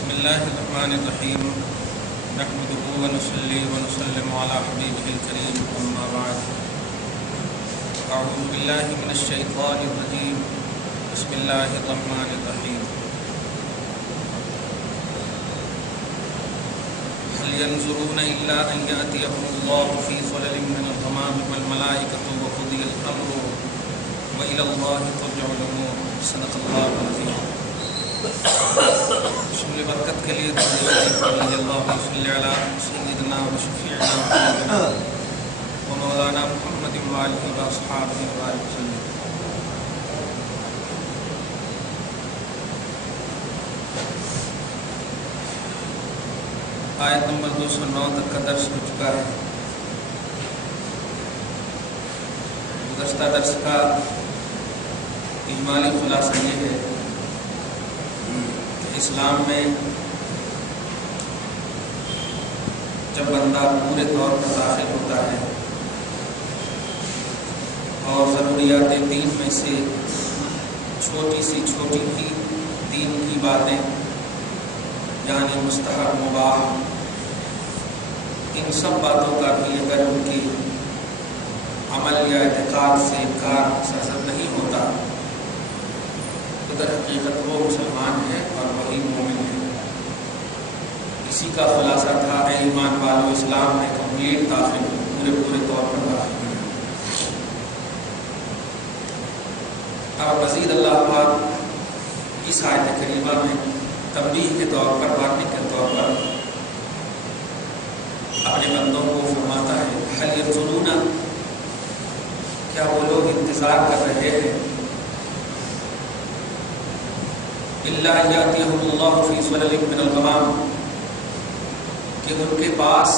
بسم الله الرحمن الرحيم نحمده ونصلي ونسلم على حبيبه الكريم أما بعد أعوذ بالله من الشيطان الرجيم بسم الله الرحمن الرحيم هل ينظرون إلا أن يأتيهم الله في ظلل من الغمام والملائكة وقضي الأمر وإلى الله ترجع الأمور صدق الله العظيم. شمل برکت کے لیے رضی اللہ صلی علی سیدنا و شفیعنا و مولانا محمد وآلہ و اصحابہ وبارک وسلم. آیت نمبر 209 تک کا درس ہو چکا ہے. گزشتہ درس کا اجمالی خلاصہ یہ ہے کہ اسلام میں جب بندہ پورے طور پر داخل ہوتا ہے اور ضروریات دین میں سے چھوٹی سی چھوٹی بھی دین کی باتیں یعنی مستحب مباح ان سب باتوں کا بھی اگر ان کی عمل یا اعتقاد سے انکار سرزد نہیں ہوتا تو در حقیقت وہ مسلمان ہے اور وہی مومن ہے. اسی کا خلاصہ تھا اے ایمان والو اسلام میں کمپلیٹ داخل پورے طور پر داخل ہے. اب مزید اللہ پاک اس آیت کریمہ میں تنبیہ کے طور پر وارننگ کے طور پر اپنے بندوں کو فرماتا ہے هل ينظرون کیا وہ لوگ انتظار کر رہے ہیں الا یاتیہم اللہ فی ظلل من الغمام کہ ان کے پاس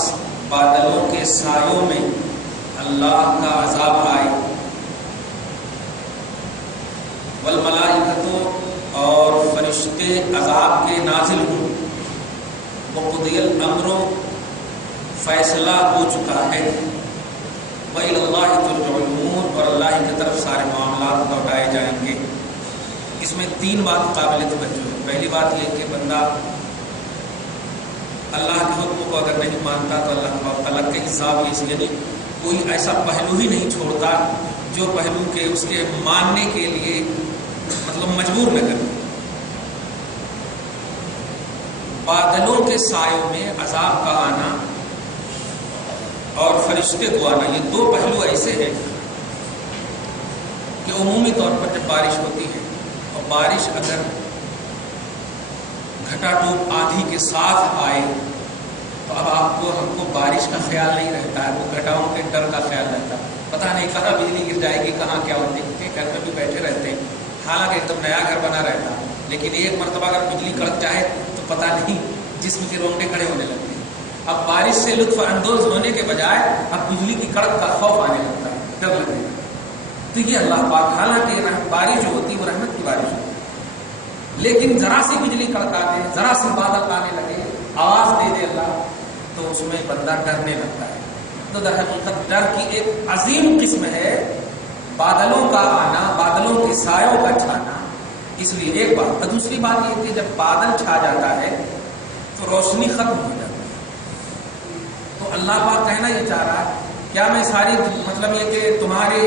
بادلوں کے سایوں میں اللہ کا عذاب آئے والملائکۃ اور فرشتے عذاب کے نازل ہوں وقضی الامر فیصلہ ہو چکا ہے وإلی اللہ ترجع الامور اور اللہ کی طرف سارے معاملات لوٹائے جائیں گے. اس میں تین بات قابل توجہ ہے. پہلی بات یہ کہ بندہ اللہ کے حکم کو اگر نہیں مانتا تو اللہ تعالیٰ کے حساب اس یعنی کوئی ایسا پہلو ہی نہیں چھوڑتا جو پہلو کے اس کے ماننے کے لیے مطلب مجبور نہ کرے. بادلوں کے سایوں میں عذاب کا آنا اور فرشتے کو آنا یہ دو پہلو ایسے ہیں کہ عمومی طور پر جب بارش ہوتی ہے اور بارش اگر گھٹا ٹوپ آندھی کے ساتھ آئے تو اب ہم کو بارش کا خیال نہیں رہتا ہے, وہ گھٹاؤں کے ڈر کا خیال رہتا ہے. پتہ نہیں کہاں بجلی گر جائے گی کہاں کیا ہوتے ہیں. گھر میں بھی بیٹھے رہتے ہیں حالانکہ ایک دم نیا گھر بنا رہتا ہے لیکن ایک مرتبہ اگر بجلی کڑک جائے تو پتہ نہیں جسم کے رونگٹے کھڑے ہونے لگتے ہیں. اب بارش سے لطف اندوز ہونے کے بجائے اب بجلی کی کڑک کا خوف آنے لگتا ہے, ڈر لگے گا. تو یہ اللہ پاک حالانکہ بارش جو ہوتی ہے وہ رحمت کی بارش ہوتی ہے لیکن ذرا سی بجلی کڑکا دے ذرا سی بادل آنے لگے آواز دے دے اللہ تو اس میں بندہ ڈرنے لگتا ہے. تو در حقیقت ڈر کی ایک عظیم قسم ہے بادلوں کا آنا, بادلوں کے سایوں کا چھانا. اس لیے ایک بات. دوسری بات یہ کہ جب بادل چھا جاتا ہے تو روشنی ختم ہو جاتی ہے. تو اللہ پاک کہنا یہ چاہ رہا ہے کیا میں ساری مطلب یہ کہ تمہارے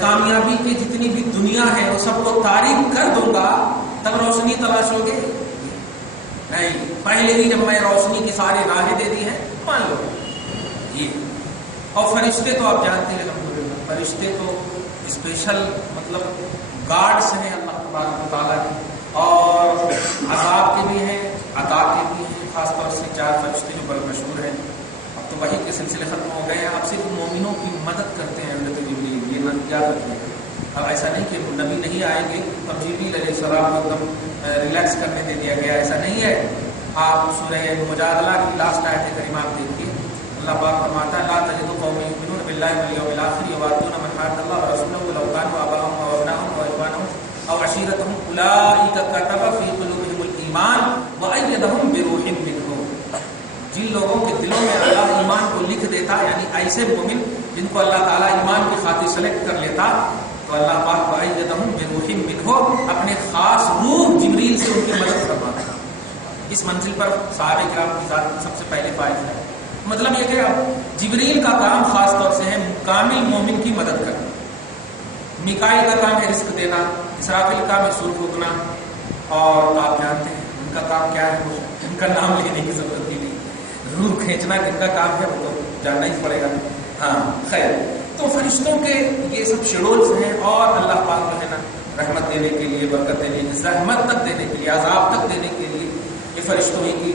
کامیابی کی جتنی بھی دنیا ہے وہ سب کو تاریک کر دوں گا تب روشنی تلاش ہوگے؟ نہیں, پہلے ہی جب میں روشنی کی ساری راہیں دے دی ہیں مان لو یہ. اور فرشتے تو آپ جانتے ہیں الحمدللہ فرشتے تو اسپیشل مطلب گارڈس ہیں اللہ تبارک و تعالیٰ کے اور عذاب کے بھی ہیں عطا کے بھی ہیں. خاص طور سے 4 فرشتے جو بڑے مشہور ہیں. اب تو وحی کے سلسلے ختم ہو گئے ہیں. آپ صرف مومنوں کی مدد کرتے ہیں حضرت جبریل یہ یاد رکھیں. اب ایسا نہیں کہ نبی نہیں آئیں گے اب جبریل علیہ السلام کو ایک دم ریلیکس کرنے دے دیا گیا, ایسا نہیں ہے. آپ سورہ مجادلہ کی لاسٹ آیت کریمہ آپ دیکھیے اللہ پاک فرماتا ہے لا تجد قوم یؤمنون باللہ والیوم الآخر یوادون من حاد اللہ ورسولہ ولو كانوا آباءهم وأبناءهم وإخوانهم أو عشيرتهم أولئك كتب في قلوبهم الإيمان وأيدهم بروح منه. جن لوگوں کے دلوں میں اللہ ایمان کو لکھ دیتا یعنی ایسے مومن جن کو اللہ تعالیٰ ایمان کی خاطر سلیکٹ کر لیتا تو اللہ پاک وأيدهم بروح منه اپنے خاص روح جبریل سے ان کی مدد فرماتا. اس منزل پر صحابہ کرام کی ذات سب سے پہلے فائز ہے. مطلب یہ کہ اب جبریل کا کام خاص طور سے ہے کامل مومن کی مدد کرنا، میکائیل کا کام ہے رزق دینا، اسرافیل کا کام ہے سور پھونکنا، اور آپ جانتے ہیں ان کا کام کیا ہے، ان کا نام لینے کی ضرورت ہی نہیں، روح کھینچنا ان کا کام ہے، وہ تو جاننا ہی پڑے گا. ہاں خیر، تو فرشتوں کے یہ سب شیڈولز ہیں، اور اللہ پاک جو ہے نا رحمت دینے کے لیے، برکت دینے کے لیے، زحمت تک دینے کے لیے، عذاب تک دینے کے لیے یہ فرشتوں ہی کی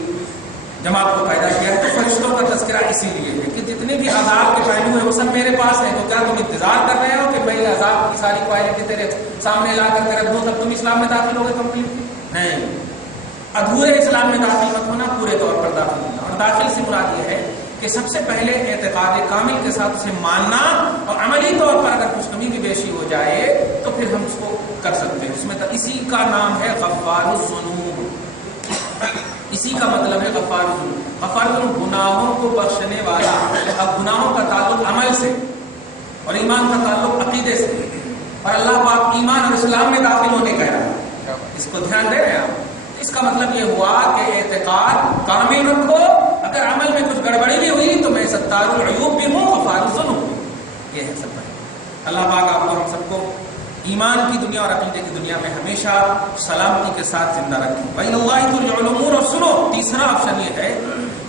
جماعت کو پیدا کیا ہے. تو فرشتوں کا تذکرہ اسی لیے ہے کہ جتنے بھی عذاب کے پہلو ہیں وہ سب میرے پاس ہیں. تو کیا تم انتظار کر رہے ہو کہ میں عذاب کی ساری کوالٹی تیرے سامنے لا کر رکھ دوں تب تم اسلام میں داخل ہوگے کمپلیٹ؟ نہیں، ادھورے اسلام میں داخل مت ہونا، پورے طور پر داخل ہونا. اور داخل سے مراد یہ ہے کہ سب سے پہلے اعتقاد کامل کے ساتھ اسے ماننا، اور عملی طور پر اگر کچھ کمی بھی بیشی ہو جائے تو پھر ہم اس کو کر سکتے ہیں. اس میں اسی کا نام ہے غفار الذنوب، اسی کا مطلب ہے غفار الذنوب. غفار الذنوب گناہوں کو بخشنے والا. اب گناہوں کا تعلق عمل سے اور ایمان کا تعلق عقیدے سے، اور اللہ پاک ایمان اور اسلام میں داخل ہونے کا ہے. اس کو دھیان دے رہے ہیں آپ؟ اس کا مطلب یہ ہوا کہ اعتقاد کامل رکھو، اگر عمل میں کچھ گڑبڑی بھی ہوئی تو میں ستار العیوب بھی ہوں، غفار الذنوب. یہ ہے سب ہے. اللہ پاک آپ کو ہم سب کو ایمان کی دنیا اور عقیدے کی دنیا میں ہمیشہ سلامتی کے ساتھ زندہ رکھیں. وَإِلَى اللَّهِ تُرْجَعُ الْأُمُورُ. اور سنو، تیسرا آپشن یہ ہے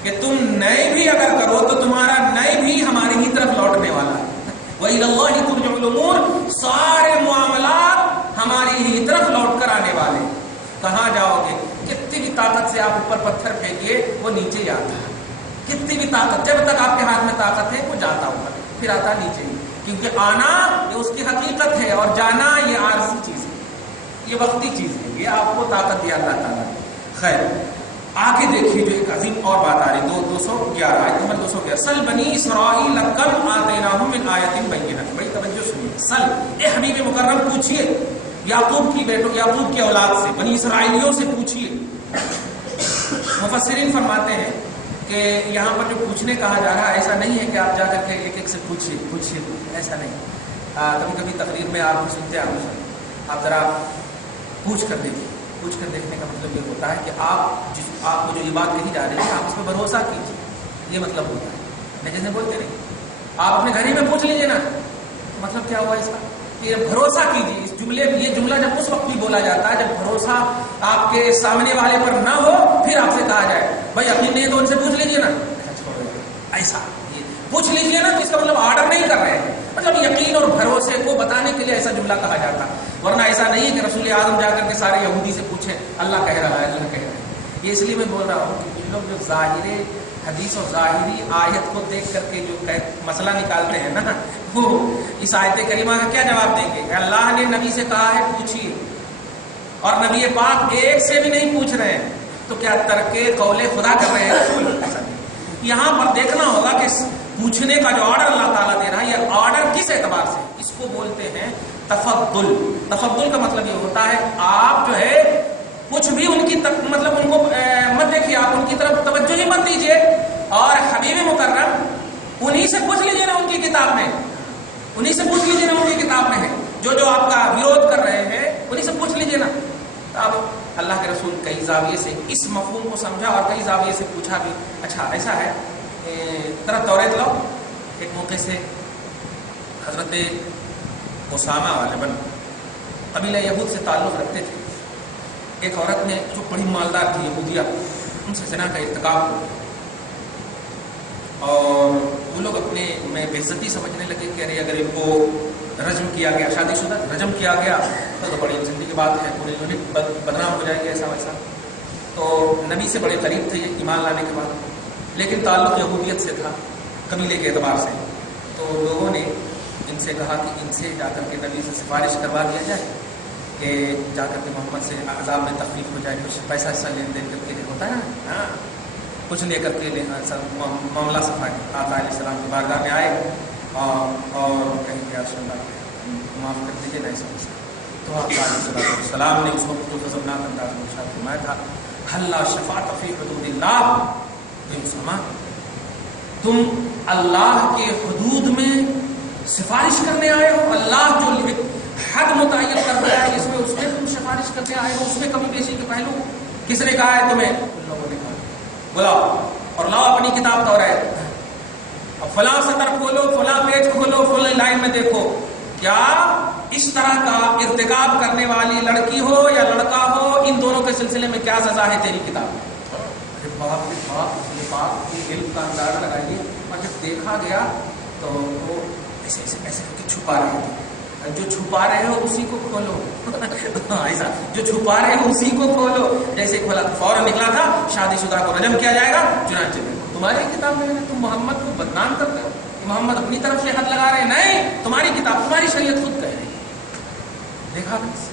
کہ تم نئے بھی اگر کرو تو تمہارا نئے بھی ہماری ہی طرف لوٹنے والا ہے. وَإِلَى اللَّهِ تُرْجَعُ الْأُمُورُ، سارے معاملات ہماری ہی طرف لوٹ کر آنے والے. کہاں جاؤ گے؟ کتنی بھی طاقت سے آپ اوپر پتھر پھینکیے وہ نیچے ہی آتا ہے. کتنی بھی طاقت، جب تک آپ کے ہاتھ میں طاقت ہے وہ جاتا اوپر، پھر آتا نیچے ہی. کیونکہ آنا یہ اس کی حقیقت ہے، اور جانا یہ عارضی چیز ہے، یہ وقتی چیز ہے. یہ آپ کو طاقت دیا اللہ تعالیٰ نے. خیر، آگے دیکھیے جو ایک عظیم اور بات آ رہی 211 آیت نمبر 211. سل بنی اسرائیل کم آتیناہم من آیت بینۃ. بڑی توجہ سنیے. سل، اے حبیب مکرم پوچھیے یعقوب کی بیٹوں، یعقوب کی اولاد سے، بنی اسرائیلیوں سے پوچھیے. مفسرین فرماتے ہیں کہ یہاں پر جو پوچھنے کہا جا رہا ہے ایسا نہیں ہے کہ آپ جا کر کے ایک ایک سے پوچھیے، ایسا نہیں. کبھی کبھی تقریر میں آپ سنتے ہیں، آپ ذرا پوچھ کر دیکھنے کا مطلب یہ ہوتا ہے کہ آپ کو جو یہ بات کہی جا رہی ہے آپ اس پہ بھروسہ کیجیے، یہ مطلب ہوتا ہے. میں جیسے بولتے نہیں، آپ اپنے گھر ہی میں پوچھ لیجیے نا، مطلب کیا ہوا اس کا؟ یہ بھروسہ کیجیے. اس یہ جملہ جب اس وقت بھی بولا جاتا ہے جب بھروسہ آپ کے سامنے والے پر نہ ہو، پھر آپ سے کہا جائے بھائی یقین نہیں تو ان سے پوچھ لیجیے نا. ایسا یہ پوچھ لیجیے نا، تو اس کا مطلب آرڈر نہیں کر رہے ہیں، مطلب یقین اور بھروسے کو بتانے کے لیے ایسا جملہ کہا جاتا. ورنہ ایسا نہیں ہے کہ رسول اعظم جا کر کے سارے یہودی سے پوچھیں اللہ کہہ رہا ہے، اللہ کہہ رہا ہے. یہ اس لیے میں بول رہا ہوں کہ لوگ جو ظاہر حدیث اور ظاہری آیت کو دیکھ کر کے جو مسئلہ نکالتے ہیں نا، وہ اس آیت کریمہ کا کیا جواب دیں گے کہ اللہ نے نبی سے کہا ہے پوچھیے، اور نبی پاک ایک سے بھی نہیں پوچھ رہے ہیں، تو کیا ترک قول خدا کر رہے ہیں؟ یہاں پر دیکھنا ہوگا کہ پوچھنے کا جو آرڈر اللہ تعالیٰ دے رہا ہے، یہ آرڈر کس اعتبار سے؟ اس کو بولتے ہیں تفضل. تفضل کا مطلب یہ ہوتا ہے آپ جو ہے کچھ بھی ان کی مطلب ان کو مت دیکھیے، آپ ان کی طرف توجہ ہی مت دیجیے، اور حبیب مکرم انہی سے پوچھ لیجیے نا، ان کی کتاب میں انہی سے پوچھ لیجیے نا، ان کی کتاب میں ہے جو آپ کا وروଧ کر رہے ہیں، انہی سے پوچھ لیجیے نا. اب اللہ کے رسول کئی زاویے سے اس مفہوم کو سمجھا اور کئی زاویے سے پوچھا بھی. اچھا ایسا ہے، ذرا توریت لاؤ. ایک موقع سے حضرت اسامہ غالباً قبیلہ یہود سے تعلق رکھتے تھے. ایک عورت نے جو بڑی مالدار تھی یہودیہ، ان سے زنا کا ارتکاب ہو، اور وہ لوگ اپنے میں بے عزتی سمجھنے لگے کہ ارے اگر ان کو رجم کیا گیا، شادی شدہ رجم کیا گیا تو بڑی زندگی کی بات ہے، پوری یونٹ بدنام ہو جائے گی، ایسا ویسا. تو نبی سے بڑے قریب تھے یہ ایمان لانے کے بعد، لیکن تعلق یہودیت سے تھا قبیلے کے اعتبار سے. تو لوگوں نے ان سے کہا کہ ان سے جا کر کے نبی سے سفارش کروا دیا جائے کہ جا کر کے محمد سے عذاب میں تخفیف ہو جائے، کچھ پیسہ ایسا لین دین کر کے ہوتا ہے نا، کچھ لے کر کے معاملہ صفائی. آقا علیہ السلام کی بارگاہ میں آئے اور کہیں کہ رسول اللہ معاف کر دیجیے نا ایسا ویسا. تو آقا علیہ السلام نے اس وقت جو غضبناک انداز میں ارشاد فرمایا تھا، حل شفاعت فی حدود اللہ. تم اللہ کے حدود میں سفارش کرنے آئے ہو، اللہ جو حد متعین کر رہا ہے اس میں تم سفارش کرنے آئے ہو، اس میں کمی بیشی کے پہلو کس نے کہا ہے تمہیں؟ ان لوگوں بلاؤ اور لاؤ اپنی کتاب توریت، اب فلاں سطر کھولو، فلاں پیج کھولو، فلاں لائن میں دیکھو، کیا اس طرح کا ارتکاب کرنے والی لڑکی ہو یا لڑکا ہو، ان دونوں کے سلسلے میں کیا سزا ہے تیری کتاب میں؟ ارے باپ رے باپ، رسول پاک کی علم کا اندازہ لگائیے. اور جب دیکھا گیا تو وہ ایسے ایسے ایسے کر کے چھپا رہے تھے. جو چھپا رہے ہو اسی کو کھولو. ایسا جو چھپا رہے ہو اسی کو کھولو. جیسے کھولا فوراً نکلا تھا شادی شدہ کو رجم کیا جائے گا. چنانچہ تمہاری کتاب میں تم محمد کو بدنام کرتے ہو، محمد اپنی طرف سے حد لگا رہے ہیں. نہیں، تمہاری کتاب، تمہاری شریعت خود کہہ رہی ہے. دیکھا بس.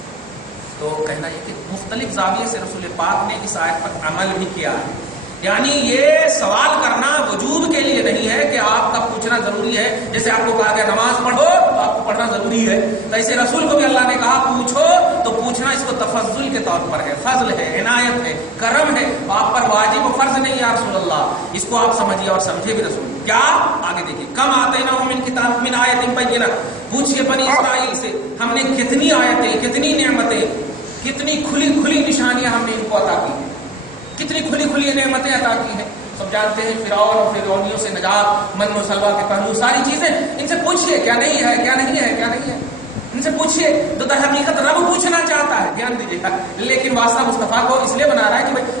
تو کہنا یہ کہ مختلف زاویے سے رسول پاک نے اس آیت پر عمل بھی کیا ہے. یعنی یہ سوال کرنا وجود کے لیے نہیں ہے کہ آپ کا پوچھنا ضروری ہے. جیسے آپ کو کہا گیا نماز پڑھو تو آپ کو پڑھنا ضروری ہے، ویسے رسول کو بھی اللہ نے کہا پوچھو تو پوچھنا اس کو تفضل کے طور پر ہے، فضل ہے، عنایت ہے، کرم ہے. آپ پر واجب و فرض نہیں یا رسول اللہ. اس کو آپ سمجھیے اور سمجھے بھی رسول. کیا آگے دیکھیے، کم آتیناہم من کتاب من آیت بینہ. پوچھئے بنی اسرائیل سے ہم نے کتنی آیتیں، کتنی نعمتیں، کتنی کھلی کھلی نشانیاں ہم نے ان کو عطا کی ہیں، کتنی کھلی کھلی نعمتیں عطا کی ہیں. سب جانتے ہیں فرعون اور فرعونیوں سے نجات، من و سلوہ کے پہلو، ساری چیزیں. ان سے پوچھئے کیا نہیں ہے، کیا نہیں ہے، کیا نہیں ہے. ان سے پوچھئے. تو در حقیقت رب پوچھنا چاہتا ہے، دھیان دیجیے گا، لیکن واسطہ مصطفیٰ کو اس لیے بنا رہا ہے کہ بھائی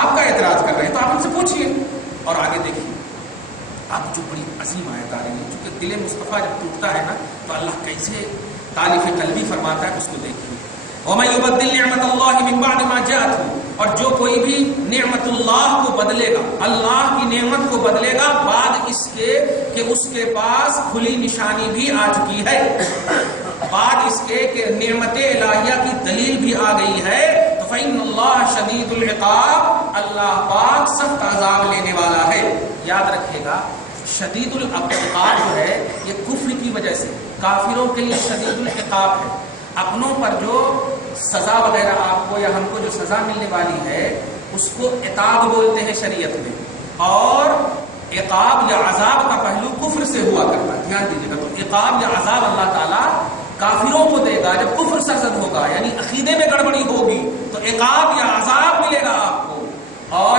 آپ کا اعتراض کر رہے ہیں، تو آپ ان سے پوچھئے. اور آگے دیکھیے اب جو بڑی عظیم آیت آ رہی ہے، چونکہ دل مصطفیٰ جب ٹوٹتا ہے نا تو اللہ کیسے تالیف قلبی فرماتا ہے، اس کو دیکھیے. وَمَن يُبَدِّلْ نِعْمَتَ اللَّهِ مِن بَعْدِ مَا جَاءَتْهُ. اور جو کوئی بھی نعمت اللہ کو بدلے گا، اللہ کی نعمت کو بدلے گا بعد اس کے کہ اس کے پاس کھلی نشانی بھی آ چکی ہے، بعد اس کے کہ نعمت الہیہ کی دلیل بھی آ گئی ہے، تو فَإِنَّ اللَّهَ شَدِيدُ الْعِقَابِ. اللہ پاک سخت عذاب لینے والا ہے. یاد رکھیے گا شدید العقاب جو ہے یہ کفر کی وجہ سے کافروں کے لیے شدید العقاب ہے. اپنوں پر جو سزا وغیرہ آپ کو یا ہم کو جو سزا ملنے والی ہے اس کو عقاب بولتے ہیں شریعت میں، اور عقاب یا عذاب کا پہلو کفر سے ہوا کرتا ہے. دھیان دیجیے گا. تو عقاب یا عذاب اللہ تعالیٰ کافروں کو دے گا جب کفر سرزد ہوگا، یعنی عقیدے میں گڑبڑی ہوگی تو عقاب یا عذاب ملے گا آپ کو، اور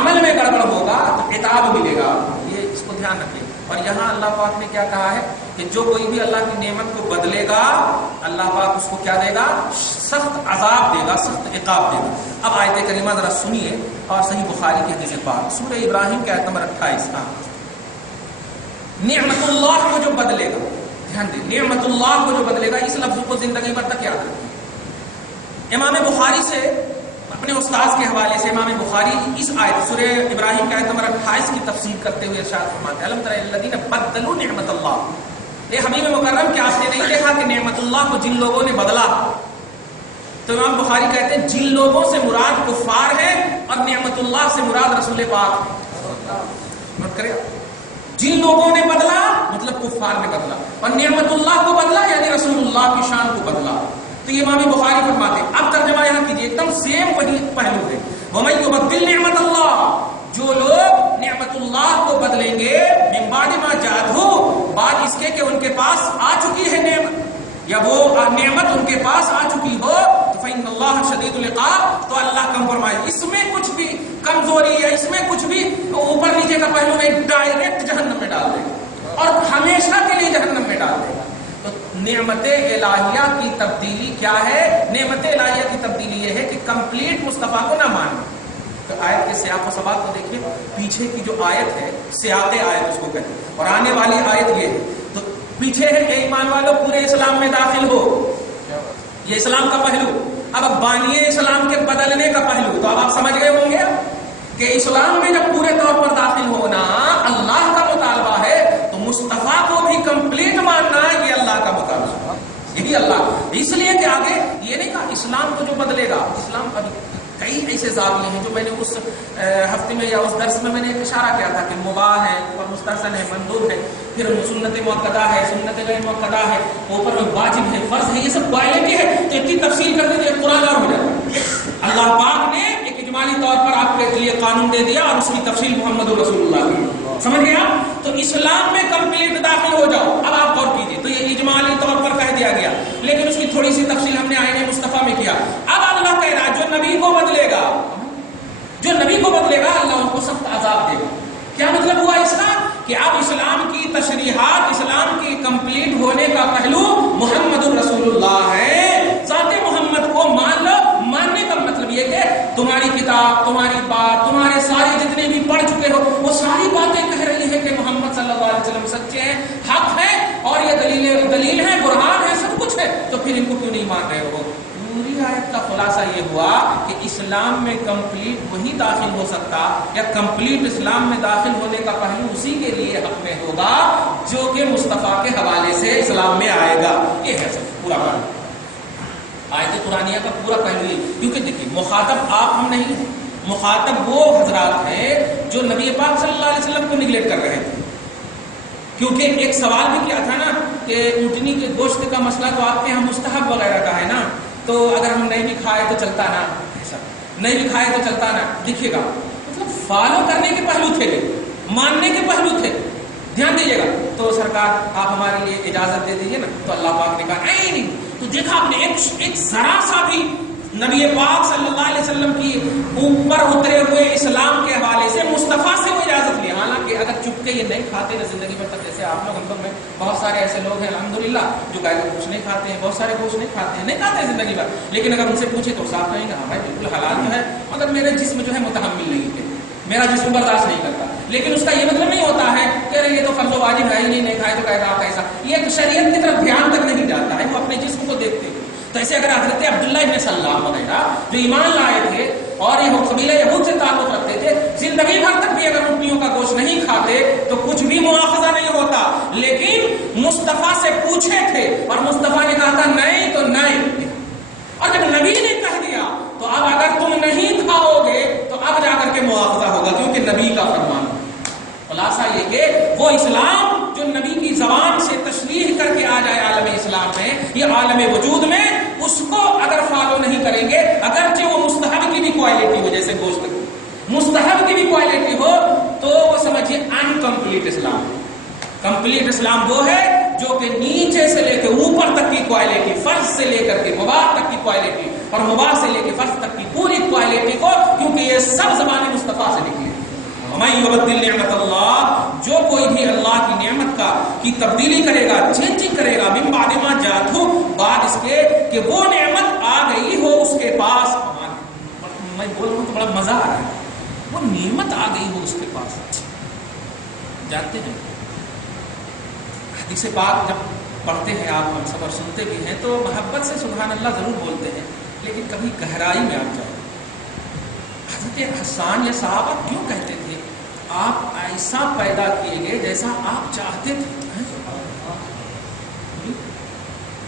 عمل میں گڑبڑ ہوگا تو عتاب ملے گا. یہ اس کو دھیان رکھیے. اور یہاں اللہ پاک نے کیا کہا ہے کہ جو کوئی بھی اللہ کی نعمت کو بدلے گا اللہ پاک اس کو کیا دے گا؟ سخت عذاب دے گا، سخت عقاب دے گا. اب آیت کریمہ ذرا سنیے اور صحیح بخاری کی حدیث پاک سورہ ابراہیم کی آیت نمبر 28. نعمت اللہ کو جو بدلے گا، دھیان دیں، نعمت اللہ کو جو بدلے گا، اس لفظ کو زندگی بھر تک یاد رکھیں. امام بخاری سے اپنے استاذ کے حوالے سے امام بخاری اس آیت سورہ ابراہیم کی آیت نمبر 28 کی تفسیر کرتے ہوئے ارشاد فرماتے ہیں الم تر الذین بدلوا نعمت اللہ. اے حبیب مکرم کہ آپ نے نہیں دیکھا کہ نعمت اللہ کو جن لوگوں نے بدلا. تو امام بخاری کہتے ہیں جن لوگوں سے مراد کفار ہے اور نعمت اللہ سے مراد رسول پاک ہے. نوٹ کریں، جن لوگوں نے بدلا مطلب کفار نے بدلا، اور نعمت اللہ کو بدلا یعنی رسول اللہ کی شان کو بدلا. تو یہ امام بخاری فرماتے ہیں. اب ترجمہ یہاں کیجیے، ایک دم سیم وہی پہلو ہے. وَمَن يُبَدِّلْ نِعْمَتَ اللَّهِ. جو لوگ نعمت اللہ کو بدلیں گے من بعد ما جاءتہ، بعد اس کے کہ ان کے پاس آ چکی ہے نعمت، یا وہ نعمت ان کے پاس آ چکی ہو، تو فإن اللہ شدید العقاب. تو اللہ کمپرومائز، اس میں کچھ بھی کمزوری یا اس میں کچھ بھی اوپر نیچے کا پہلو میں ڈائریکٹ جہنم میں ڈال دے گا اور ہمیشہ کے لیے جہنم میں ڈال دے گا. نعمت الہیہ کی تبدیلی کیا ہے؟ نعمت الہیہ کی تبدیلی یہ ہے کہ کمپلیٹ مصطفیٰ کو نہ ماننا. تو آیت کے سیاق و سباق کو دیکھیے، پیچھے کی جو آیت ہے سیاق آیت اس کو کہتے ہیں، اور آنے والی آیت یہ ہے. تو پیچھے ہے اے ایمان والو پورے اسلام میں داخل ہو، یہ اسلام کا پہلو. اب بانی اسلام کے بدلنے کا پہلو تو اب آپ سمجھ گئے ہوں گے کہ اسلام میں جب پورے طور پر داخل ہونا اللہ کا مطالبہ ہے تو مصطفیٰ کو بھی کمپلیٹ ماننا ہے، یہ اللہ کا مطالبہ، یہی اللہ. اس لیے کہ آگے یہ نہیں کہا اسلام کو جو بدلے گا. اسلام ابھی کئی ایسے زاویے ہیں جو میں نے اس ہفتے میں یا اس درس میں نے ایک اشارہ کیا تھا کہ مباح ہے، اور مستحسن ہے، مندوب ہے، پھر سنت مؤکدہ ہے، سنت غیر مؤکدہ ہے، اوپر میں واجب ہے، فرض ہے. یہ سب کوالٹی ہے. تو اتنی تفصیل کرتے تو قرآن اور ہو جاتا ہے. اللہ پاک نے ایک اجمالی طور پر آپ کے لیے قانون دے دیا اور اس کی تفصیل محمد رسول اللہ کی. سمجھ گئے آپ؟ تو اسلام میں کمپلیٹ داخل ہو جاؤ. اب آپ غور کیجیے، تو یہ اجمالی طور پر کہہ دیا گیا، لیکن اس کی تھوڑی سی تفصیل ہم نے آئین مصطفیٰ میں کیا. اب اللہ کہہ رہا جو نبی کو بدلے گا، جو نبی کو بدلے گا کہ اب اسلام کی تشریحات، اسلام کی کمپلیٹ ہونے کا پہلو محمد الرسول اللہ ہے. ذات محمد کو مان لو. ماننے کا مطلب یہ کہ تمہاری کتاب، تمہاری بات، تمہارے سارے جتنے بھی پڑھ چکے ہو وہ ساری باتیں کہہ رہی ہے کہ محمد صلی اللہ علیہ وسلم سچے ہیں، حق ہے، اور یہ دلیل ہے، برہان ہے، سب کچھ ہے. تو پھر ان کو کیوں نہیں مان رہے ہو؟ پوری آیت کا خلاصہ یہ ہوا کہ اسلام میں کمپلیٹ وہی داخل ہو سکتا، یا کمپلیٹ اسلام میں داخل ہونے کا پہلو اسی کے لیے حق میں ہوگا جو کہ مصطفیٰ کے حوالے سے اسلام میں آئے گا. یہ ہے سب پورا پہلو آیت قرآنیہ کا پورا پہلو یہ. کیونکہ دیکھیے مخاطب آپ ہم نہیں ہیں، مخاطب وہ حضرات ہیں جو نبی پاک صلی اللہ علیہ وسلم کو نگلیکٹ کر رہے تھے. کیونکہ ایک سوال بھی کیا تھا نا کہ اونٹنی کے گوشت کا مسئلہ تو آپ کے یہاں مستحب وغیرہ کا ہے نا، تو اگر ہم نہیں بھی کھائے تو چلتا نا، ایسا نہیں بھی کھائے تو چلتا نا. دیکھیے گا مطلب فالو کرنے کے پہلو تھے، ماننے کے پہلو تھے. دھیان دیجیے گا. تو سرکار آپ ہمارے لیے اجازت دے دیجیے نا. تو اللہ پاک نے کہا نہیں. تو دیکھا آپ نے ایک ذرا سا بھی نبی پاک صلی اللہ علیہ وسلم کی اوپر اترے ہوئے اسلام کے حوالے سے مصطفیٰ سے وہ اجازت لیا. حالانکہ اگر چپ کے یہ نہیں کھاتے نا زندگی بھر تک، جیسے آپ لوگ ہم لوگ میں بہت سارے ایسے لوگ ہیں الحمدللہ جو گائے کا گوشت نہیں کھاتے ہیں، بہت سارے گوشت نہیں کھاتے ہیں زندگی بھر، لیکن اگر ان سے پوچھے تو صاحب کہیں گے ہاں بھائی بالکل حلال جو ہے، مگر میرے جسم جو ہے متحمل نہیں ہے، میرا جسم برداشت نہیں کرتا. لیکن اس کا یہ مطلب نہیں ہوتا ہے کہ ارے یہ تو فرض و واجب ہے ہی نہیں کھائے تو کہے گا آپ ایسا. یہ شریعت کی طرف دھیان تک نہیں جاتا ہے، وہ اپنے جسم کو دیکھتے ہیں. تو ایسے اگر حضرت عبداللہ ابن سلام وغیرہ جو ایمان لائے تھے اور یہ قبیلہ یہود سے تعلق رکھتے تھے، زندگی بھر تک بھی اگر اونٹنیوں کا گوشت نہیں کھاتے تو کچھ بھی مواخذہ نہیں ہوتا. لیکن مصطفیٰ سے پوچھے تھے اور مصطفیٰ نے کہا تھا نہیں تو نہیں. اور جب نبی نے کہہ دیا تو اب اگر تم نہیں کھاؤ گے تو اب جا کر کے مواخذہ ہوگا، کیونکہ نبی کا فرمان. خلاصہ یہ کہ وہ اسلام جو نبی کی زبان سے تشریح کر کے آ جائے عالم اسلام میں، یہ عالم وجود میں، اس کو اگر فالو نہیں کریں گے، اگرچہ وہ مستحب کی بھی کوالٹی ہو، جیسے گوشت کی مستحب کی بھی کوالٹی ہو، تو وہ سمجھیے انکمپلیٹ اسلام. کمپلیٹ اسلام وہ ہے جو کہ نیچے سے لے کے اوپر تک کی کوالٹی، فرض سے لے کر کے مباح تک کی کوالٹی، اور مباح سے لے کے فرض تک کی پوری کوالٹی کو، کیونکہ یہ سب زبان مصطفیٰ سے نکلی. وَمَن يُبَدِّلْ نِعْمَةَ اللَّهِ، جو کوئی بھی اللہ کی نعمت کی تبدیلی کرے گا، چینجنگ کرے گا، من بعد ما جاءتہ، بعد اس کے کہ وہ نعمت آ گئی ہو اس کے پاس. میں بول رہا ہوں تو بڑا مزہ آ رہا ہے، وہ نعمت آ گئی ہو اس کے پاس. جانتے ہیں حدیث پاک جب پڑھتے ہیں آپ ہم سب اور سنتے بھی ہیں تو محبت سے سبحان اللہ ضرور بولتے ہیں، لیکن کبھی گہرائی میں آپ جاؤ. حضرت حسان یا صحابہ کیوں کہتے تھے آپ ایسا پیدا کیے گئے جیسا آپ چاہتے تھے؟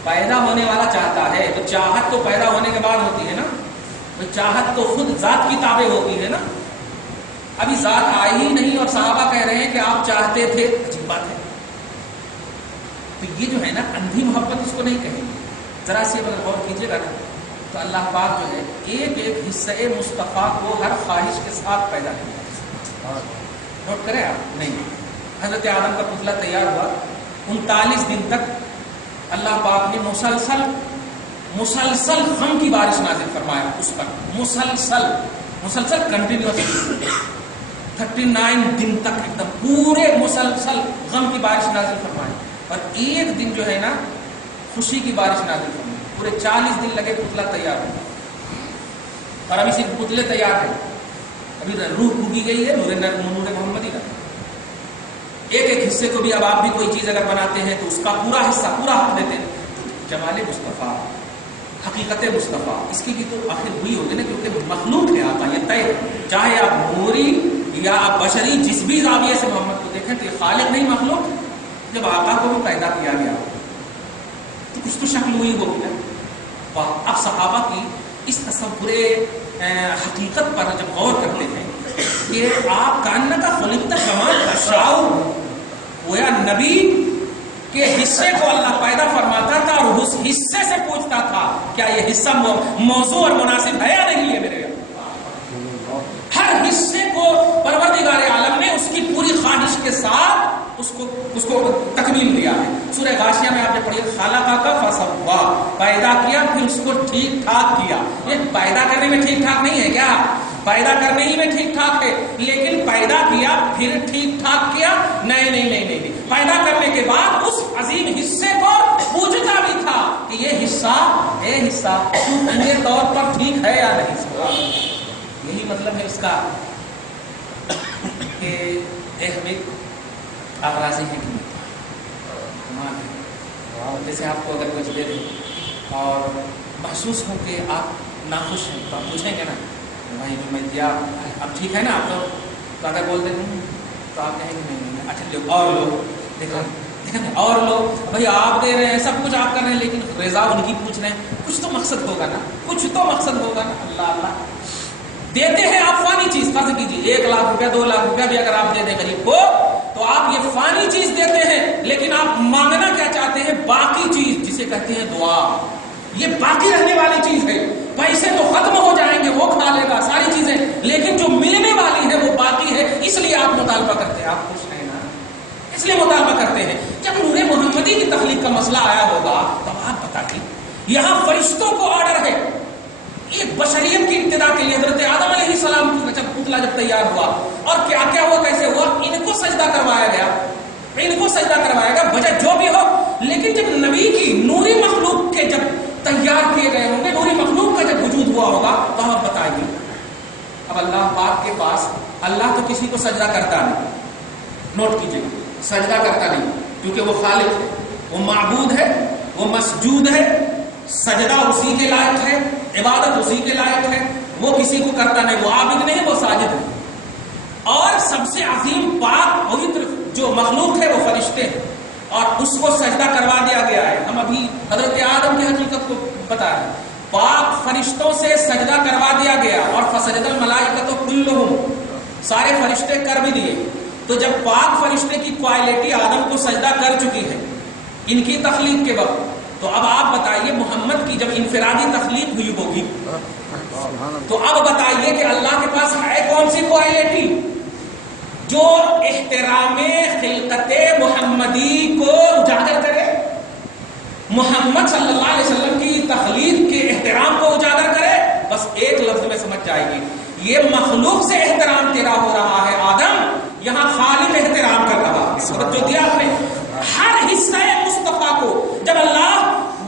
پیدا ہونے والا چاہتا ہے تو چاہت تو پیدا ہونے کے بعد ہوتی ہے نا. چاہت تو خود ذات کی تابع ہوتی ہے نا. ابھی ذات آئی ہی نہیں اور صحابہ کہہ رہے ہیں کہ آپ چاہتے تھے. عجیب بات ہے. تو یہ جو ہے نا اندھی محبت اس کو نہیں کہیں گے. ذرا سی اگر غور کیجیے گا نا تو اللہ پاک جو ہے ایک ایک حصہ مصطفیٰ کو ہر خواہش کے ساتھ پیدا کیا. نوٹ کریں آپ نہیں. حضرت آدم کا پتلا تیار ہوا، 39 دن تک اللہ پاک نے مسلسل غم کی بارش نازل فرمایا اس پر. مسلسل کنٹینیوس 39 دن تک ایک دم پورے مسلسل غم کی بارش نازل فرمائی. اور ایک دن جو ہے نا خوشی کی بارش نازل فرمائی. پورے 40 دن لگے پتلا تیار ہو. اور ابھی صرف پتلے تیار ہیں، ابھی روح پھوکی گئی ہے نور محمدی کا. ایک ایک حصے کو بھی اب آپ بھی کوئی چیز اگر بناتے ہیں تو اس کا پورا حصہ پورا حق دیتے ہیں. جمال مصطفیٰ، حقیقت مصطفیٰ، اس کی بھی تو آخر ہوئی ہوگی نا، کیونکہ مخلوق ہے آقا، یہ طے. چاہے آپ نوری یا آپ بشری جس بھی زاویے سے محمد کو دیکھیں تو یہ خالق نہیں مخلوق. جب آقا کو بھی پیدا کیا گیا تو کچھ تو شکل ہوئی ہوگی نا. اب صحابہ کی اس تصور حقیقت پر جب غور کرتے ہیں کہ آپ کاننا کا خلقت کمان اشاؤ، گویا نبی کے حصے کو اللہ پیدا فرماتا تھا اور اس حصے سے پوچھتا تھا کیا یہ حصہ موضوع اور مناسب ہے یا نہیں ہے میرے. ہر حصے کو پروردگار عالم نے اس کی پوری خواہش کے ساتھ اس کو تکمیل دیا ہے. سورہ غاشیہ میں آپ نے پڑھی خلقک فسوا، پیدا کیا پھر اس کو ٹھیک ٹھاک کیا. یہ پیدا کرنے میں ٹھیک ٹھاک نہیں ہے کیا؟ پیدا کرنے ہی میں ٹھیک ٹھاک ہے، لیکن پیدا کیا پھر ٹھیک ٹھاک کیا؟ نہیں، پیدا کرنے کے بعد اس عظیم حصے کو پوجتا بھی تھا کہ یہ حصہ تو پورے طور پر ٹھیک ہے یا نہیں۔ یہی مطلب ہے اس کا کہ حمید آپ راضی ہیں کہ جیسے آپ کو اگر کچھ دے دیں اور محسوس ہو کہ آپ ناخوش ہیں تو آپ پوچھیں گے نا بھائی جو میں دیا اب ٹھیک ہے نا، آپ تو اگر بول دیں تو آپ کہیں گے نہیں اچھا لو اور لو، دیکھیں اور لو بھائی آپ دے رہے ہیں سب کچھ آپ کر رہے ہیں لیکن رضا ان کی پوچھ رہے ہیں، کچھ تو مقصد ہوگا نا، اللہ دیتے ہیں آپ فانی چیز، فرض کیجیے 1 لاکھ روپیہ 2 لاکھ روپیہ بھی اگر آپ دے دیں غریب کو تو آپ یہ فانی چیز دیتے ہیں، لیکن آپ مانگنا کیا چاہتے ہیں؟ باقی چیز، جسے کہتے ہیں دعا۔ یہ باقی رہنے والی چیز ہے، پیسے تو ختم ہو جائیں گے، وہ کھا لے گا ساری چیزیں، لیکن جو ملنے والی ہے وہ باقی ہے، اس لیے آپ مطالبہ کرتے ہیں۔ آپ خوش ہیں نا، اس لیے مطالبہ کرتے ہیں۔ جب نور محمدی کی تخلیق کا مسئلہ آیا ہوگا تو آپ بتائیے، یہاں فرشتوں کو آرڈر ہے، ایک بشریت کی ابتدا کے لیے حضرت آدم علیہ السلام کا پتلا جب تیار ہوا اور کیا کیا ہوا، کیسے ہوا، ان کو سجدہ کروایا گیا، وجہ جو بھی ہو، لیکن جب نبی کی نوری مخلوق کے جب تیار کیے گئے ہوں گے، نوری مخلوق کا جب وجود ہوا ہوگا تو آپ بتائیے، اب اللہ پاک کے پاس اللہ تو کسی کو سجدہ کرتا نہیں، نوٹ کیجیے، سجدہ کرتا نہیں، کیونکہ وہ خالق ہے، وہ معبود ہے، وہ مسجود ہے، سجدہ اسی کے لائق ہے، عبادت اسی کے لائق ہے، وہ کسی کو کرتا نہیں، وہ عابد نہیں، وہ ساجد ہے۔ اور سب سے عظیم پاک پوتر جو مخلوق ہے وہ فرشتے ہیں، اور اس کو سجدہ کروا دیا گیا ہے۔ ہم ابھی حضرت آدم کی حقیقت کو بتا رہے ہیں، پاک فرشتوں سے سجدہ کروا دیا گیا، اور فسجد الملائکۃ کلھم، سارے فرشتے کر بھی دیے۔ تو جب پاک فرشتے کی کوالٹی آدم کو سجدہ کر چکی ہے ان کی تخلیق کے وقت، تو اب آپ بتائیے محمد کی جب انفرادی تخلیق ہوئی ہوگی تو اب بتائیے کہ اللہ کے پاس ہے کون سی کوالٹی جو احترام خلقت محمدی کو اجاگر کرے، محمد صلی اللہ علیہ وسلم کی تخلیق کے احترام کو اجاگر کرے؟ بس ایک لفظ میں سمجھ جائے گی، یہ مخلوق سے احترام تیرا ہو رہا ہے آدم، یہاں خالق احترام کر رہا ہے۔ جو دیا آپ نے ہر حصہ مصطفیٰ کو جب اللہ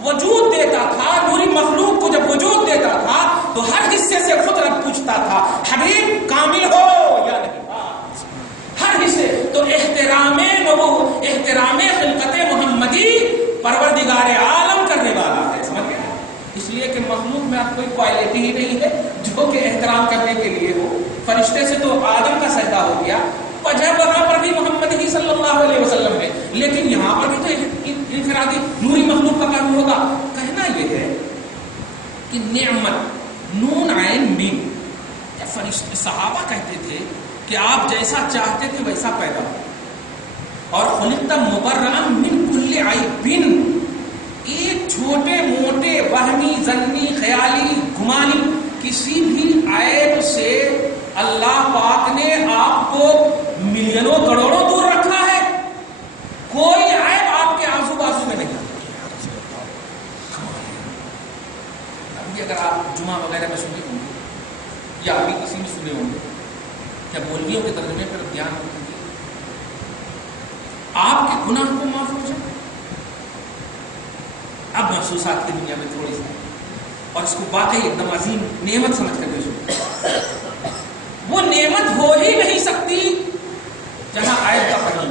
وجود دیتا تھا، پوری مخلوق کو جب وجود دیتا تھا تو ہر حصے سے خود رب پوچھتا تھا حبیب کامل ہو یا نہیں، ہر حصے۔ تو احترام خلقت محمدی پروردگار عالم کرنے والا ہے، سمجھ گئے؟ اس لیے کہ مخلوق میں اب کوئی کوالٹی ہی نہیں ہے جو کہ احترام کرنے کے لیے ہو۔ فرشتے سے تو آدم کا سجدہ ہو گیا، وجہ وہاں پر بھی محمد ہی صلی اللہ علیہ وسلم ہے، لیکن یہاں پر بھی تو انفرادی نوری مخلوق کا کام ہوگا۔ کہنا یہ ہے کہ نعمت نون عین میم، فرشتے صحابہ کہتے تھے کہ آپ جیسا چاہتے تھے ویسا پیدا ہو، اور خلقت مبرأ من کل عیب، ایک چھوٹے موٹے وہمی ظنی خیالی گمانی کسی بھی عیب سے اللہ پاک نے آپ کو ملینوں کروڑوں دور رکھا ہے، کوئی عیب آپ کے آزو بازو میں نہیں۔ ابھی اگر آپ جمعہ وغیرہ میں سنے ہوں گے یا ابھی کسی میں سنے ہوں گے، کیا مولویوں کے ترجمے پر دھیان رکھیں گے، آپ کے گناہ کو معاف ہو جائے۔ اب محسوسات کی دنیا میں تھوڑی سی، اور اس کو واقعی ایک دم عظیم نعمت سمجھ کر کے سنیں، وہ نعمت ہو ہی نہیں سکتی جہاں عیب کا پہلو۔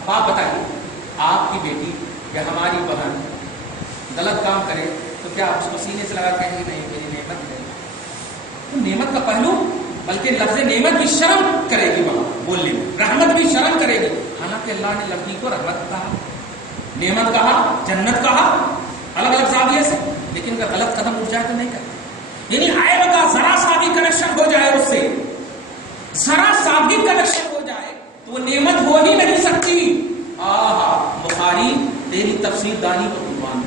اب آپ بتائیے، آپ کی بیٹی یا ہماری بہن غلط کام کرے تو کیا آپ اس کو سینے سے لگا کہیں گے نہیں میری نعمت ہے؟ تو نعمت کا پہلو، بلکہ لفظ نعمت بھی شرم کرے گی وہاں بولنے میں، رحمت بھی شرم کرے گی، حالانکہ اللہ نے لڑکی کو رحمت کہا، نعمت کہا، جنت کہا، الگ الگ زاویے سے، لیکن اگر غلط قدم اٹھ جائے تو نہیں کرتے۔ یعنی عیب کا ذرا سا بھی کنیکشن ہو جائے، اس سے ذرا سا بھی کنیکشن ہو جائے تو وہ نعمت ہو ہی نہیں سکتی۔ بخاری تیری تفسیر دانی کو قربان،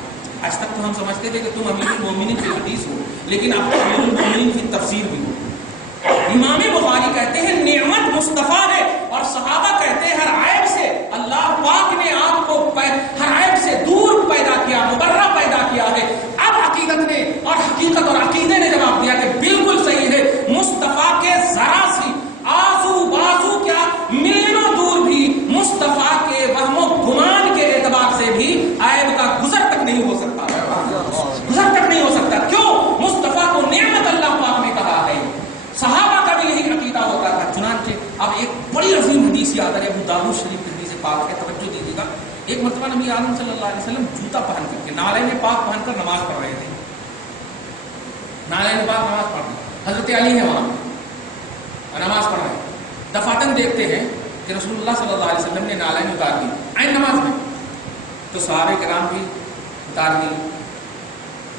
آج تک تو ہم سمجھتے تھے کہ تم امیر المومنین فی الحدیث ہو، لیکن اب تو امیر المومنین فی تفسیر بھی ہو۔ امام بخاری کہتے ہیں نعمت مصطفیٰ ہے، اور صحابہ کہتے ہیں ہر عیب سے اللہ پاک نے آپ کو ہر عیب سے دور پیدا کیا، مبرہ پیدا کیا ہے۔ اب عقیدت نے اور حقیقت اور عقیدے نے جب ایک مرتبہ نبی اعظم صلی اللہ علیہ وسلم جوتا پہن کر کے نعلین پاک پہن کر نماز پڑھ رہے تھے. نعلین پاک نماز پڑھ رہے, حضرت علی ہے وہاں نماز پڑھ رہے ہیں. دفاتن دیکھتے ہیں کہ رسول اللہ صلی اللہ علیہ وسلم نے نعلین اتار دی عین نماز میں, تو صحابہ کرام بھی اتار دی,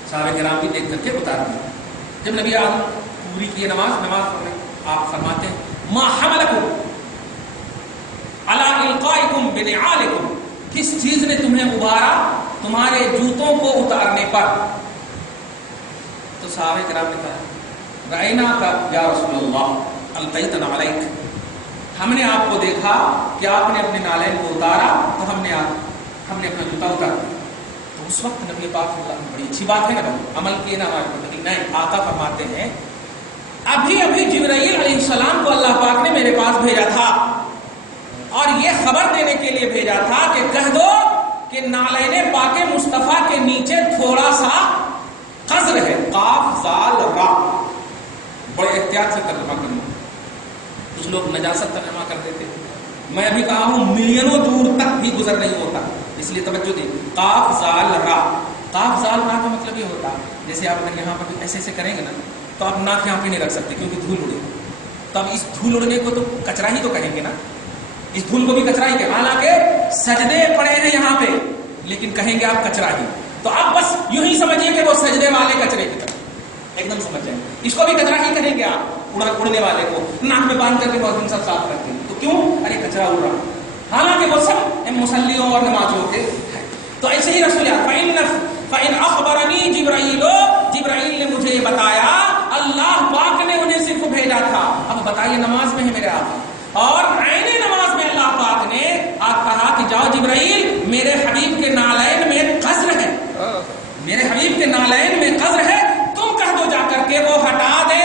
صحابہ کرام بھی دیکھ کر کے اتار دی. جب نبی اعظم پوری کی نماز پڑھ رہے, آپ فرماتے ہیں ما حملکم علی القائکم بنعالکم, کس چیز نے تمہیں ابھارا تمہارے جوتوں کو اتارنے پر؟ تو صحابہ کرام نے کہا رأینا کا یا رسول اللہ القیتنا علیک, ہم نے آپ کو دیکھا کہ آپ نے اپنے نالین کو اتارا تو ہم نے اپنا جوتا اتار دیا. تو اس وقت نبی پاک صلی اللہ علیہ وسلم, بڑی اچھی بات ہے نا, عمل کیے نا ہمارے پر, لیکن نہیں, آقا فرماتے ہیں ابھی جبرائیل علیہ السلام کو اللہ پاک نے میرے پاس بھیجا تھا اور یہ خبر دینے کے لیے بھیجا تھا کہ کہہ دو کہ نالین پاک مصطفیٰ کے نیچے تھوڑا سا قذر ہے, قاف زال را, بڑے احتیاط سے ترجمہ کرنا. کچھ لوگ نجاست ترجمہ کر دیتے ہیں, میں ابھی کہا ہوں ملینوں دور تک بھی گزر نہیں ہوتا, اس لیے توجہ دیں. قاف زال را, قاف زال را کا مطلب یہ ہوتا جیسے آپ اگر یہاں پر ایسے ایسے کریں گے نا تو آپ ناک یہاں پہ نہیں رکھ سکتے کیونکہ دھول اڑے, تو اب اس دھول اڑنے کو تو کچرا ہی تو کہیں گے نا, اس دھول کو بھی کچرا ہی کہ حالانکہ سجدے پڑے ہیں یہاں پہ لیکن کہیں گے آپ کچرا ہی, تو آپ بس یوں ہی سمجھیے کہ وہ سجدے والے کچرے کی طرح ایک دم سمجھ جائیں. اس کو بھی کچرا ہی کہیں گے آپ, اڑنے والے کو ناک میں باندھ کر کے بہت دن سب ساتھ رکھتے ہیں, تو کیوں, ارے کچرا اڑ رہا, حالانکہ وہ سب مصلیوں اور نمازیوں کے ہے. تو ایسے ہی رسول فَإِنْ أَخْبَرَنِي جبرائیل نے مجھے یہ بتایا, اللہ پاک نے انہیں صرف بھیجا تھا. اب بتائیے نماز میں ہے میرے آپ, اور عین نماز میں اللہ پاک نے آپ کہا کہ جاؤ جبرائیل میرے حبیب کے نالین میں قذر ہے, میرے حبیب کے نالین میں قذر ہے, تم کہہ دو جا کر کے وہ ہٹا دے,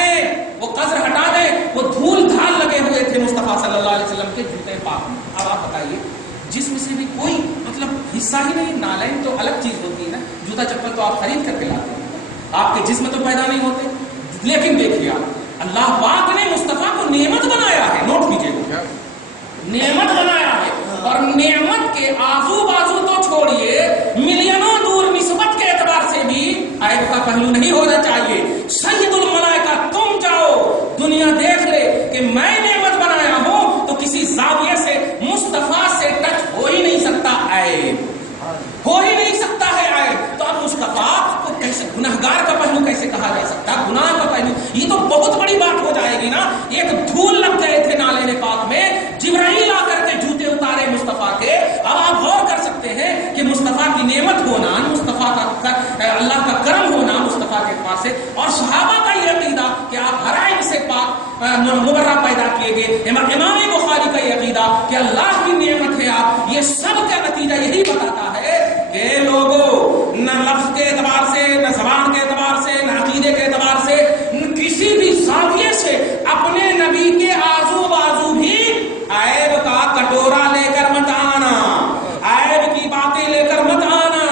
وہ قذر ہٹا دے. وہ دھول دھال لگے ہوئے تھے مصطفیٰ صلی اللہ علیہ وسلم کے جوتے پاک میں. اب آپ بتائیے جسم سے بھی کوئی مطلب حصہ ہی نہیں, نالین تو الگ چیز ہوتی ہے نا, جوتا چپل تو آپ خرید کر کے لاتے ہیں, آپ کے جسم تو پیدا نہیں ہوتے. لیکن دیکھیے آپ, اللہ پاک نے مصطفیٰ کو نعمت بنایا ہے, نوٹ کیجیے نعمت بنایا ہے, اور نعمت کے آزو بازو تو چھوڑیے, ملینوں دور نسبت کے اعتبار سے بھی عیب کا پہلو نہیں ہونا چاہیے. سید الملائکہ تم جاؤ دنیا دیکھ لے کہ میں نعمت بنایا ہوں, تو کسی زاویے سے مصطفیٰ سے ٹچ ہو ہی نہیں سکتا عیب, ہو ہی نہیں سکتا ہے عیب. تو اب مصطفیٰ کو کیسے گناہگار کا پہلو کیسے کہا جا سکتا, گناہ کا پہلو, یہ تو بہت بڑی بات ہو جائے گی نا. ایک دھول لگ گئے تھے نالین پاک میں, جبرائیل آ کر کے جوتے اتارے مصطفیٰ کے. اب آپ غور کر سکتے ہیں کہ مصطفیٰ کی نعمت ہونا, مصطفیٰ کا اللہ کا کرم ہونا مصطفیٰ کے پاس سے, اور صحابہ کا یہ عقیدہ کہ آپ ہر عیب سے پاک مبرہ پیدا کیے گئے, امام بخاری کا یہ عقیدہ کہ اللہ کی نعمت ہے آپ, یہ سب کا نتیجہ یہی بتاتا ہے کہ لوگوں نہ لفظ کے اعتبار سے, نہ زبان کے اعتبار سے, نہ عقیدے کے اعتبار سے, کسی بھی زاویے سے اپنے نبی کے آزو بازو بھی عیب کا کٹورا لے کر مت آنا, عیب کی باتیں لے کر مت آنا.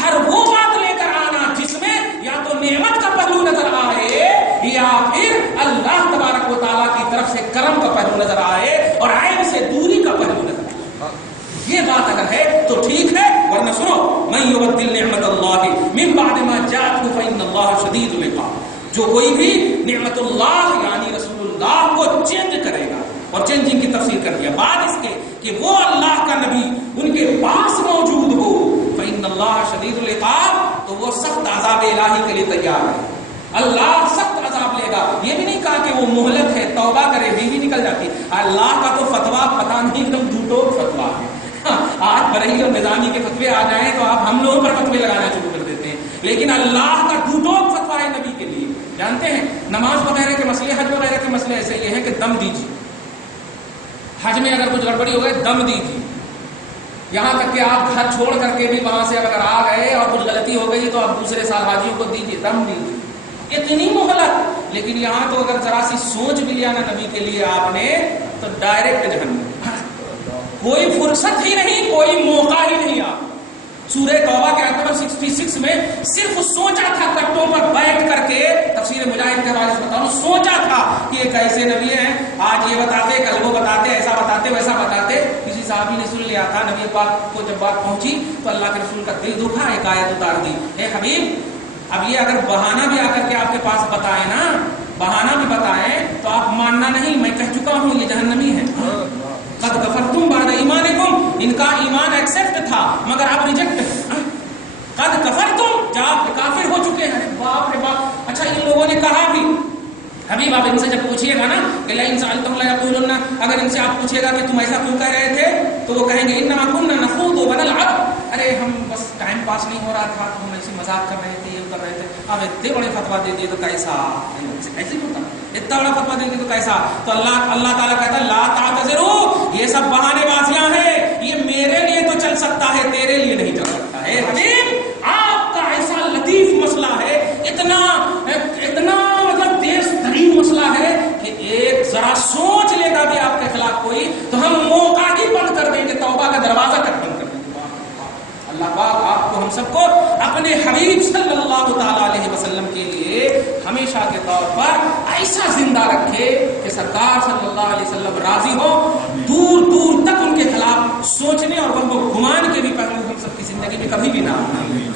ہر وہ بات لے کر آنا جس میں یا تو نعمت کا پہلو نظر آئے یا پھر اللہ تبارک و تعالیٰ کی طرف سے کرم کا پہلو نظر آئے اور عیب سے دوری کا پہلو نظر آئے. یہ بات اگر ہے تو ٹھیک ہے, ورنہ سنو, من یبدل نعمت اللہ من بعد ما جاءتہ فإن اللہ شدید العقاب. جو کوئی بھی نعمت اللہ یعنی رسول اللہ کو چینج کرے گا, اور چینجنگ کی تفسیر کر دیا بعد اس کے کہ وہ اللہ کا نبی ان کے پاس موجود ہو, فإن اللہ شدید العقاب, تو وہ سخت عذاب الہی کے لیے تیار ہے. اللہ سخت عذاب لے گا. یہ بھی نہیں کہا کہ وہ مہلت ہے, توبہ کرے بیوی نکل جاتی. اللہ کا تو فتوا پتہ نہیں, ایک دم جھوٹو فتوا ہے. آج بریلی اور نظامی کے فتوے آ جائیں تو آپ ہم لوگوں پر فتوے لگانا شروع کر دیتے ہیں, لیکن اللہ کا جھوٹو فتوا ہے نبی کے لیے. جانتے ہیں نماز وغیرہ کے مسئلے, حج وغیرہ کے مسئلے ایسے یہ ہیں کہ دم دیجیے, حج میں اگر کچھ گڑبڑی ہو گئے دم دیجیے, یہاں تک کہ آپ گھر چھوڑ کر کے بھی وہاں سے اگر آ گئے اور کچھ غلطی ہو گئی تو آپ دوسرے سال حاجیوں کو دیجیے, دم دیجیے, اتنی مہلت. لیکن یہاں تو اگر ذرا سی سوچ بھی لیا نا نبی کے لیے آپ نے تو ڈائریکٹ جہنم, کوئی فرصت ہی نہیں, کوئی موقع ہی نہیں. آپ سورہ توبہ کے آیت نمبر 66 میں صرف سوچا تھا کٹوں پر بیٹھ کر کے, تفسیر مجاہد کے حوالے سے بتاؤں, سوچا تھا کہ یہ کیسے نبی ہیں, آج یہ بتاتے, کل وہ بتاتے, ایسا بتاتے, ویسا بتاتے. کسی صحابی نے سن لیا تھا, نبی پاک کو جب بات پہنچی تو اللہ کے رسول کا دل دکھا, ایک آیت اتار دی, اے حبیب اب یہ اگر بہانہ بھی آ کر کے آپ کے پاس بتائے نا, بہانہ بھی بتائیں تو آپ ماننا نہیں, میں کہہ چکا ہوں یہ جہنمی ہے. قد کفرتم بعد ایمانکم, ان کا ایمان ایکسپٹ تھا مگر آپ ریجیکٹ. قد کفرتم, جب آپ کافر ہو چکے ہیں. باپ رے باپ. اچھا ان لوگوں نے کہا بھی, حبیب آپ ان سے جب پوچھیے گا نا کہ لئن سألتم لیقولن, اگر ان سے آپ پوچھیے گا کہ تم ایسا کیوں کہہ رہے تھے تو وہ کہیں گے انما كنا نخوض ونلعب, ارے ہم بس ٹائم پاس نہیں ہو رہا تھا تو ہم ایسے مذاق کر رہے تھے, یہ کر رہے تھے. اب اتنے بڑے فتوا دے دیے تو کیسا, ایسے ہوتا اتنا بڑا فتوا دے دیے تو کیسا. تو اللہ تعالیٰ کہتا ہے لا تعتذروا, یہ سب بہانے بازیاں ہیں, یہ میرے لیے تو چل سکتا ہے تیرے لیے نہیں چل سکتا ہے. حبیب آپ کا ایسا لطیف مسئلہ ہے, اتنا مطلب تیز ترین مسئلہ ہے کہ ایک ذرا سوچ لے گا بھی آپ کے خلاف کوئی تو ہم موقع ہی بند کر دیں گے, توبہ کا دروازہ تک بند کر دیں گے. اللہ پاک آپ کو ہم سب کو اپنے حبیب صلی اللہ تعالی علیہ وسلم کے لیے ہمیشہ کے طور پر ایسا زندہ رکھے کہ سرکار صلی اللہ علیہ وسلم راضی ہو, دور دور تک ان کے خلاف سوچنے اور وہ گمان کے بھی پہلو ہم سب کی زندگی میں کبھی بھی نہ آنا.